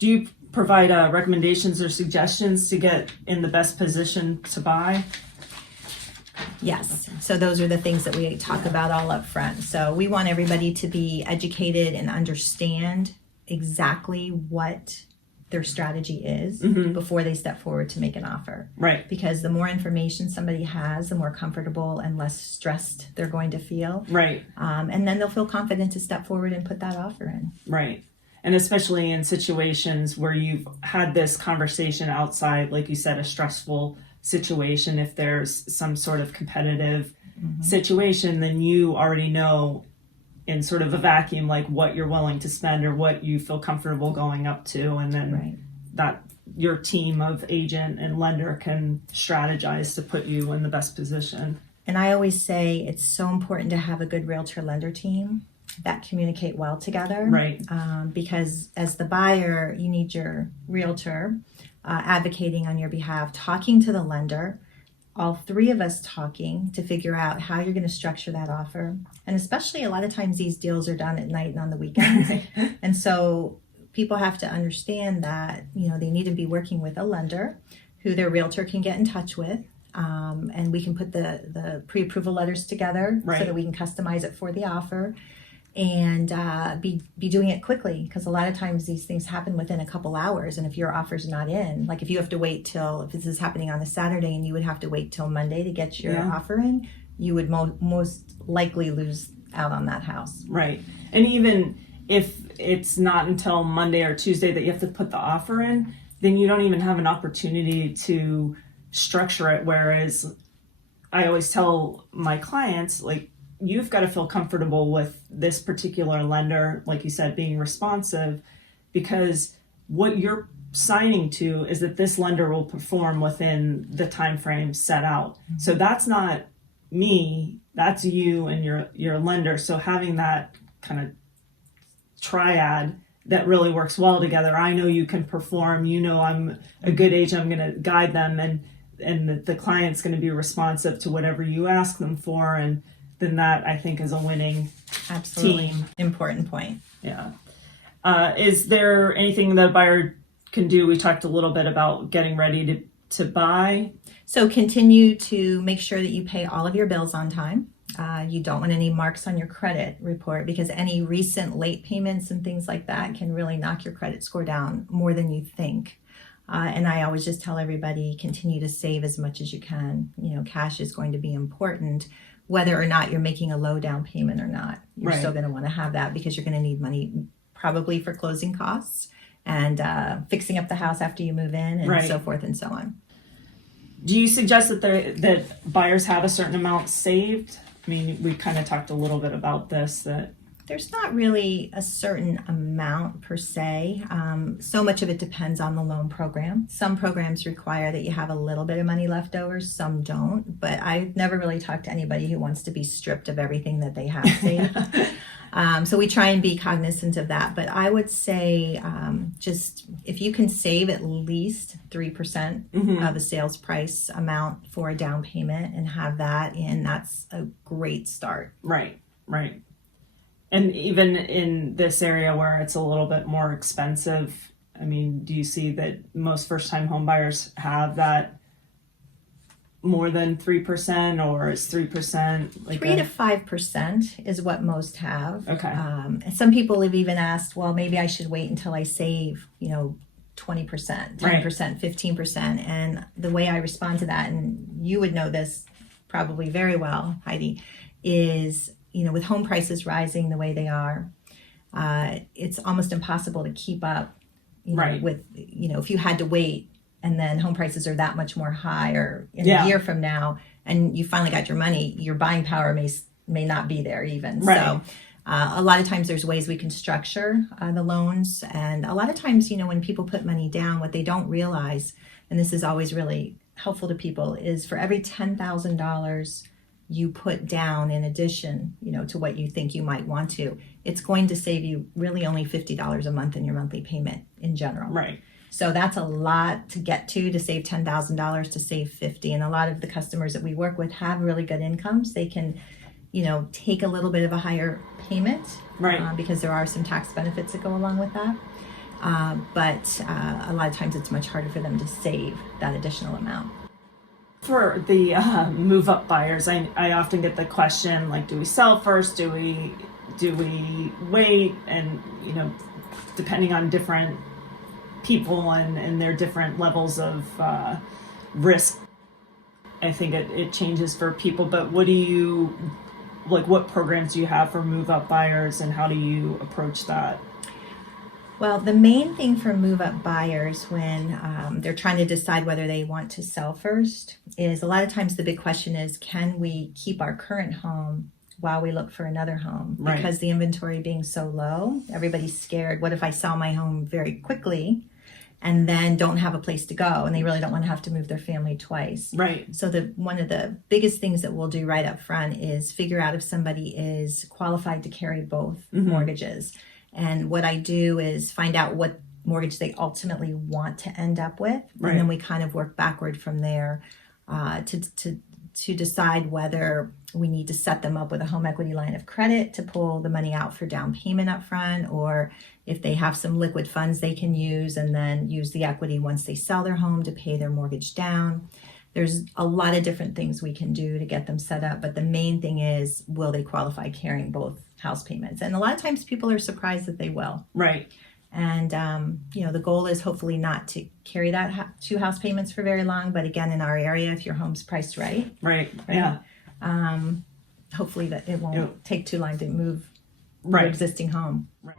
Do you provide recommendations or suggestions to get in the best position to buy? Yes. So those are the things that we talk about all up front. So we want everybody to be educated and understand exactly what their strategy is before they step forward to make an offer. Right. Because the more information somebody has, the more comfortable and less stressed they're going to feel. Right. And then they'll feel confident to step forward and put that offer in. Right. And especially in situations where you've had this conversation outside, like you said, a stressful situation, if there's some sort of competitive situation, then you already know in sort of a vacuum, like what you're willing to spend or what you feel comfortable going up to. And then that your team of agent and lender can strategize to put you in the best position. And I always say it's so important to have a good realtor lender team that communicate well together. Right. Because as the buyer, you need your realtor advocating on your behalf, talking to the lender, all three of us talking to figure out how you're going to structure that offer. And especially a lot of times these deals are done at night and on the weekends. And so people have to understand that, they need to be working with a lender who their realtor can get in touch with. And we can put the pre-approval letters together so that we can customize it for the offer. And be doing it quickly, because a lot of times these things happen within a couple hours, and if your offer's not in, like if you have to wait till, if this is happening on a Saturday and you would have to wait till Monday to get your offer in, you would most likely lose out on that house. Right. And even if it's not until Monday or Tuesday that you have to put the offer in, then you don't even have an opportunity to structure it. Whereas I always tell my clients, like, you've got to feel comfortable with this particular lender, like you said, being responsive, because what you're signing to is that this lender will perform within the time frame set out. So that's not me, that's you and your lender. So having that kind of triad that really works well together. I know you can perform, I'm a good agent, I'm going to guide them, and the client's going to be responsive to whatever you ask them for, and then that, I think, is a winning team. Important point. Yeah. Is there anything that a buyer can do? We talked a little bit about getting ready to buy. So continue to make sure that you pay all of your bills on time. You don't want any marks on your credit report, because any recent late payments and things like that can really knock your credit score down more than you think. And I always just tell everybody, continue to save as much as you can. Cash is going to be important, whether or not you're making a low down payment or not. You're still going to want to have that, because you're going to need money probably for closing costs and fixing up the house after you move in, and so forth and so on. Do you suggest that buyers have a certain amount saved? I mean, we kind of talked a little bit about this, that there's not really a certain amount per se. So much of it depends on the loan program. Some programs require that you have a little bit of money left over, some don't. But I've never really talked to anybody who wants to be stripped of everything that they have saved. So we try and be cognizant of that. But I would say just if you can save at least 3% of a sales price amount for a down payment and have that in, that's a great start. Right. And even in this area where it's a little bit more expensive, I mean, do you see that most first-time home buyers have that more than 3%, or is 3% like 3 to 5% is what most have. Okay. And some people have even asked, well, maybe I should wait until I save, 20%, 10%, 15%. And the way I respond to that, and you would know this probably very well, Heidi, is with home prices rising the way they are, it's almost impossible to keep up, with, if you had to wait and then home prices are that much more higher in a year from now, and you finally got your money, your buying power may not be there even. So a lot of times there's ways we can structure the loans. And a lot of times, when people put money down, what they don't realize, and this is always really helpful to people, is for every $10,000 you put down in addition, to what you think you might want to, it's going to save you really only $50 a month in your monthly payment in general. Right. So that's a lot to get to save $10,000 to save $50. And a lot of the customers that we work with have really good incomes. They can, take a little bit of a higher payment, because there are some tax benefits that go along with that. But a lot of times it's much harder for them to save that additional amount. For the move up buyers, I often get the question like, do we sell first? Do we wait? And depending on different people and their different levels of risk, I think it changes for people. But what programs do you have for move up buyers, and how do you approach that? Well, the main thing for move-up buyers when they're trying to decide whether they want to sell first is a lot of times the big question is, can we keep our current home while we look for another home? Right. Because the inventory being so low, everybody's scared. What if I sell my home very quickly and then don't have a place to go, and they really don't want to have to move their family twice? Right. So one of the biggest things that we'll do right up front is figure out if somebody is qualified to carry both mortgages. And what I do is find out what mortgage they ultimately want to end up with. Right. And then we kind of work backward from there to decide whether we need to set them up with a home equity line of credit to pull the money out for down payment up front, or if they have some liquid funds they can use and then use the equity once they sell their home to pay their mortgage down. There's a lot of different things we can do to get them set up, but the main thing is, will they qualify carrying both house payments? And a lot of times people are surprised that they will. Right. And, the goal is hopefully not to carry that two house payments for very long. But again, in our area, if your home's priced right, yeah, hopefully that it won't take too long to move your right. existing home. Right.